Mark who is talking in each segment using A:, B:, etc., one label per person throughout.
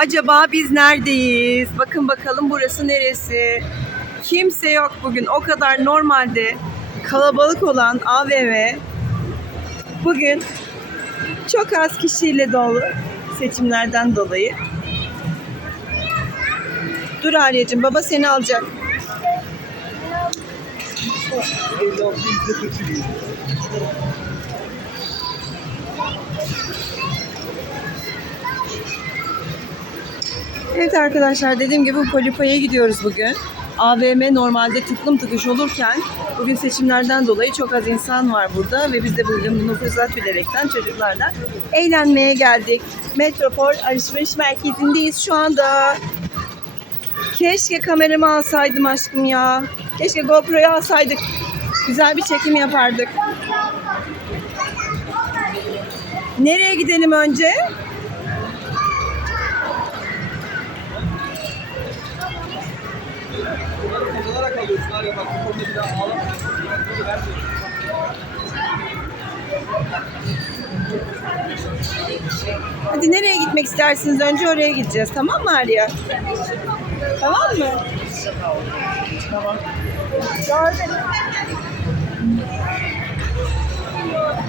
A: Acaba biz neredeyiz? Bakın bakalım burası neresi? Kimse yok bugün. O kadar normalde kalabalık olan AVM bugün çok az kişiyle dolu seçimlerden dolayı. Dur Arya'cığım baba seni alacak. Evet arkadaşlar dediğim gibi Polipa'ya gidiyoruz bugün. AVM normalde tıklım tıkış olurken bugün seçimlerden dolayı çok az insan var burada ve biz de bugün bunu fırsat bilerekten çocuklarla eğlenmeye geldik. Metropol Alışveriş Merkezi'ndeyiz şu anda. Keşke kameramı alsaydım aşkım ya. Keşke GoPro'yu alsaydık. Güzel bir çekim yapardık. Nereye gidelim önce? Hadi nereye gitmek istersiniz? Önce oraya gideceğiz. Tamam mı Arya? Tamam mı? Tamam.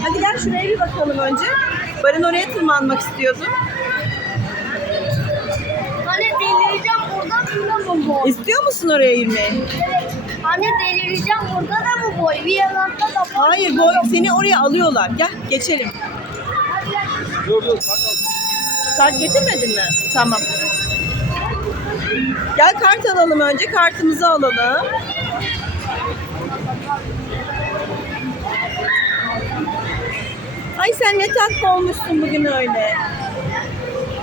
A: Hadi gel şuraya bir bakalım önce. Barın oraya tırmanmak istiyordu.
B: Mı boy?
A: İstiyor musun oraya yürümeyi?
B: Anne delireceğim burada da mı boy? Bir yandan da boy.
A: Hayır, boy, seni oraya alıyorlar. Gel, geçelim.
C: Dur dur.
A: Kart getirmedin mi? Tamam. Gel kart alalım önce. Kartımızı alalım. Ay sen ne tatlı olmuşsun bugün öyle.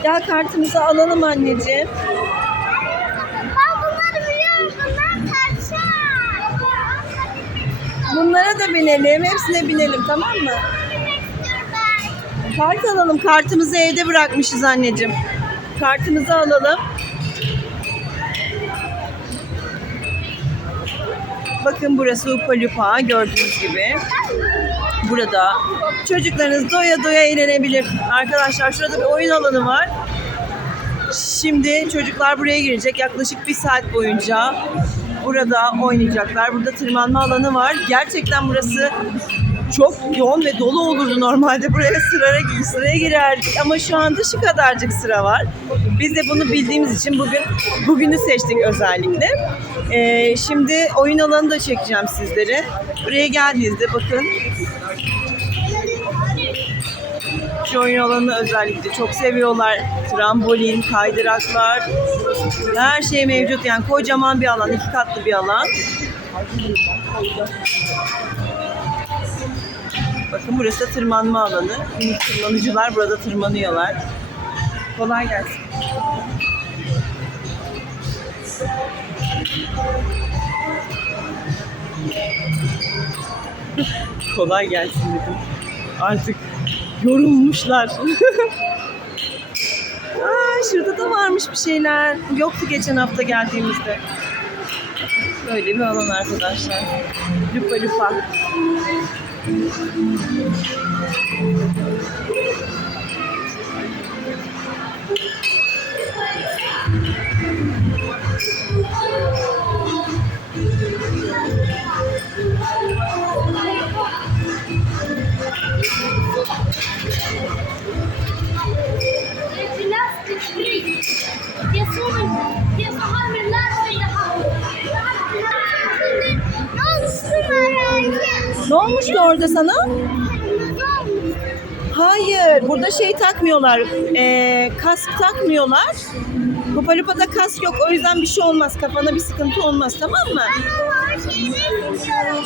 A: Gel kartımızı alalım anneciğim. Bunlara da binelim. Hepsine binelim tamam mı? Kart alalım. Kartımızı evde bırakmışız anneciğim. Kartımızı alalım. Bakın burası Upalupa gördüğünüz gibi. Burada çocuklarınız doya doya eğlenebilir. Arkadaşlar şurada bir oyun alanı var. Şimdi çocuklar buraya girecek yaklaşık bir saat boyunca burada oynayacaklar. Burada tırmanma alanı var. Gerçekten burası çok yoğun ve dolu olurdu normalde. Buraya sıraya, sıraya girerdik ama şu anda şu kadarcık sıra var. Biz de bunu bildiğimiz için bugün bugünü seçtik özellikle. Ee, şimdi oyun alanı da çekeceğim sizlere. Buraya geldiğinizde bakın şu oyun alanını özellikle çok seviyorlar. Trambolin, kaydıraklar, her şey mevcut. Yani kocaman bir alan, iki katlı bir alan. Bakın burası da tırmanma alanı. Tırmanıcılar burada tırmanıyorlar. Kolay gelsin. Kolay gelsin dedim. Artık yorulmuşlar. Aa, şurada da varmış bir şeyler. Yoktu geçen hafta geldiğimizde. Böyle bir alan arkadaşlar. Lupa lupa. Ne olmuştu orada sana? Hayır, burada şey takmıyorlar. Ee, kask takmıyorlar. Kupalupa'da kask yok. O yüzden bir şey olmaz. Kafana bir sıkıntı olmaz. Tamam mı?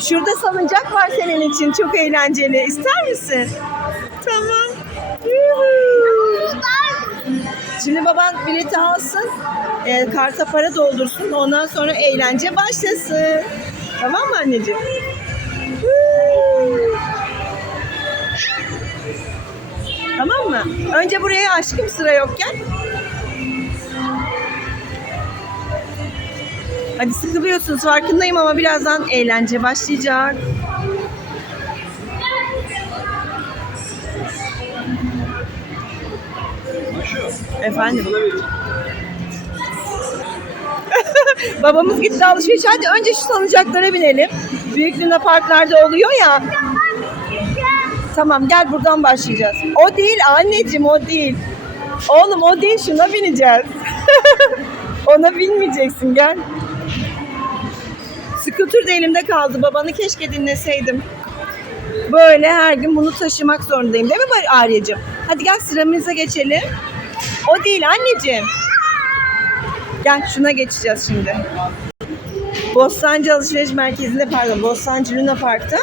A: Şurada salıncak var senin için. Çok eğlenceli. İster misin? Tamam. Şimdi baban bileti alsın. E, karta para doldursun. Ondan sonra eğlence başlasın. Tamam mı anneciğim? Tamam mı? Önce buraya aşkım sıra yokken. Hadi sıkılıyorsunuz farkındayım ama birazdan eğlence başlayacak. Efendim? Babamız gitti alışveriş. Hadi önce şu salıncaklara binelim. Büyük luna parklarda oluyor ya. Tamam gel buradan başlayacağız. O değil anneciğim o değil. Oğlum o değil şuna bineceğiz. Ona binmeyeceksin gel. Scooter da elimde kaldı. Babanı keşke dinleseydim. Böyle her gün bunu taşımak zorundayım değil mi Arya'cığım? Hadi gel sıramıza geçelim. O değil anneciğim. Gel şuna geçeceğiz şimdi. Bostancı Alışveriş Merkezi'nde pardon Bostancı Luna Park'ta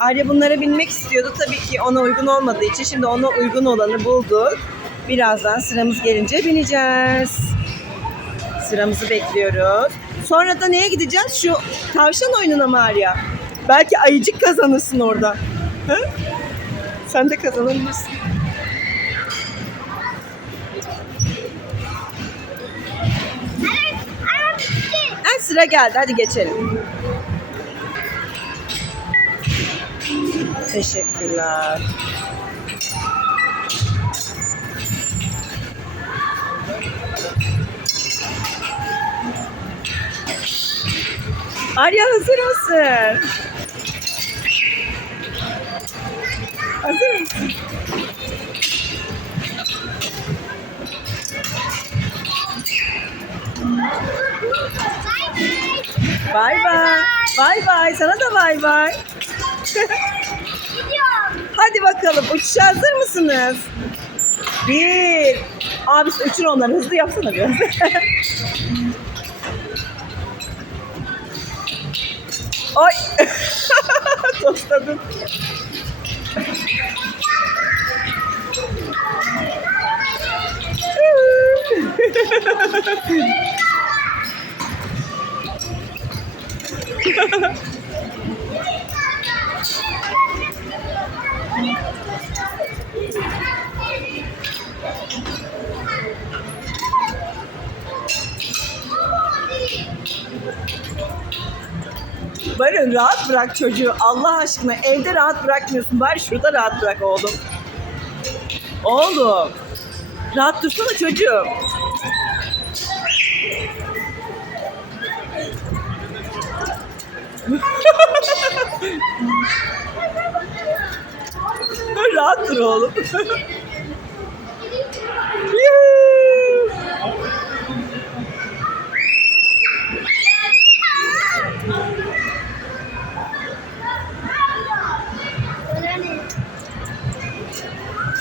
A: Arya bunlara binmek istiyordu. Tabii ki ona uygun olmadığı için şimdi ona uygun olanı bulduk. Birazdan sıramız gelince bineceğiz. Sıramızı bekliyoruz. Sonra da neye gideceğiz? Şu tavşan oyununa mı Arya? Belki ayıcık kazanırsın orada. Hı? Sen de kazanabilirsin. Ha, sıra geldi. Hadi geçelim. Teşekkürler. Arya hazır mısın? Hazır mısın? Bay bay. Bay bay. Sana da bay bay. Hadi bakalım uçuşa hazır mısınız? Bir. Abi uçur onları hızlı yapsana biraz. Ay. Tostladın. Barın rahat bırak çocuğu. Allah aşkına evde rahat bırakmıyorsun. Bari şurada rahat bırak oğlum. Oğlum. Rahat dursana çocuğum. rahat dur oğlum.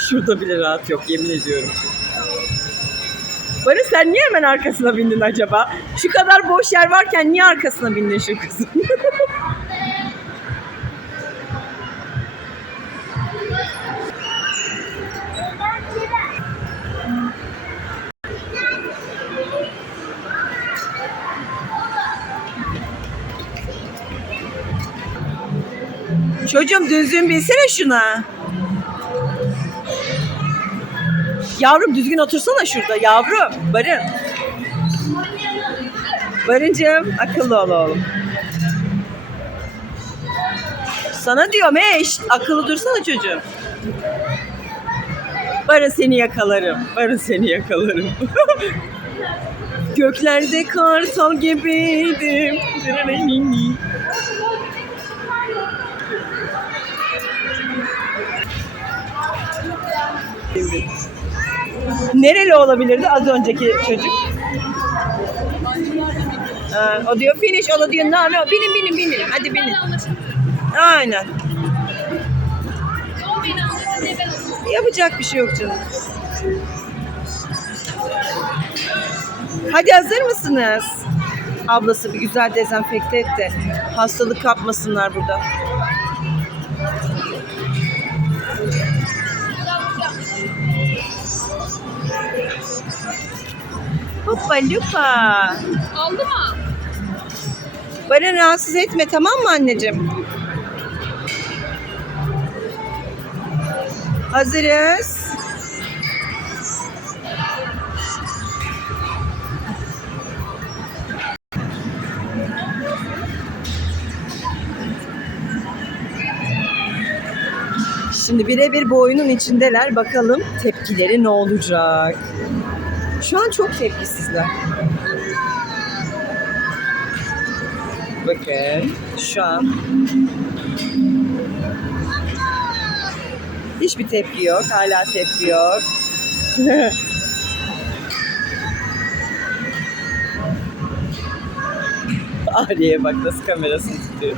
A: Şurada bile rahat yok yemin ediyorum. Barış sen niye hemen arkasına bindin acaba? Şu kadar boş yer varken niye arkasına bindin şu kızın? Çocuğum düzgün binsene şuna. Yavrum düzgün otursana şurada yavrum. Barın. Barıncığım akıllı ol oğlum. Sana diyorum şşt, akıllı dursana çocuğum. Barın seni yakalarım. Barın seni yakalarım. Göklerde kartal gibiydim. Nereli olabilirdi az önceki çocuk? Ha, o diyor finish, o da diyor no no binin binin binin hadi binin. Aynen. Yapacak bir şey yok canım. Hadi hazır mısınız? Ablası bir güzel dezenfekte etti. Hastalık kapmasınlar burada. Hoppa lupa.
B: Oldu mu?
A: Bana rahatsız etme tamam mı anneciğim? Hazırız. Şimdi birebir bu oyunun içindeler. Bakalım tepkileri ne olacak? Şu an çok tepkisizler. Bakın şu an hiçbir tepki yok. Hala tepki yok. Ariye bak nasıl kamerasını tutuyor.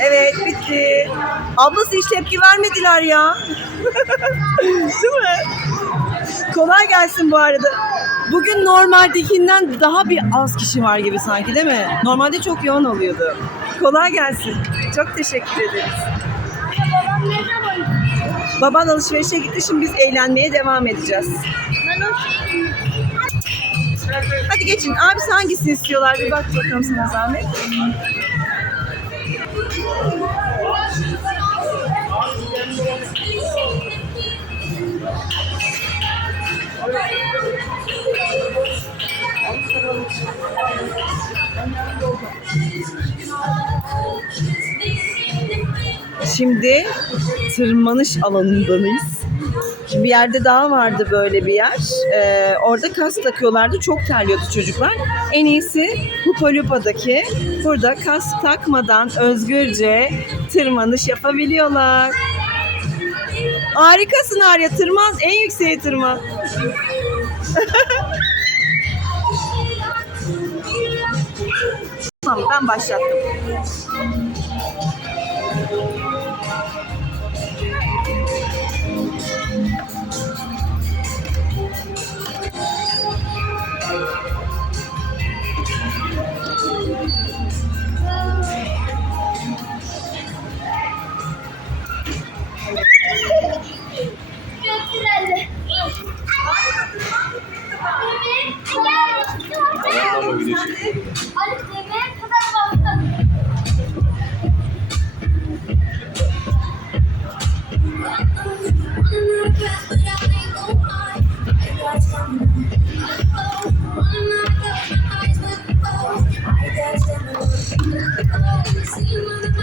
A: Evet bitti. Ablası hiç tepki vermediler ya. Değil mi? Kolay gelsin bu arada. Bugün normaldekinden daha bir az kişi var gibi sanki değil mi? Normalde çok yoğun oluyordu. Kolay gelsin. Çok teşekkür ederiz. Baban alışverişe gitti şimdi biz eğlenmeye devam edeceğiz.
B: Ben o şeyi
A: Hadi geçin. Abisi hangisini istiyorlar bir bak bakalım sana zahmet. Şimdi tırmanış alanındayız. Bir yerde daha vardı böyle bir yer. Ee, orada kask takıyorlardı. Çok terliyordu çocuklar. En iyisi Hupalupa'daki. Burada kask takmadan özgürce tırmanış yapabiliyorlar. Harikasın Arya. Tırman. En yükseğe tırman. tamam ben başlattım.
B: Thank you.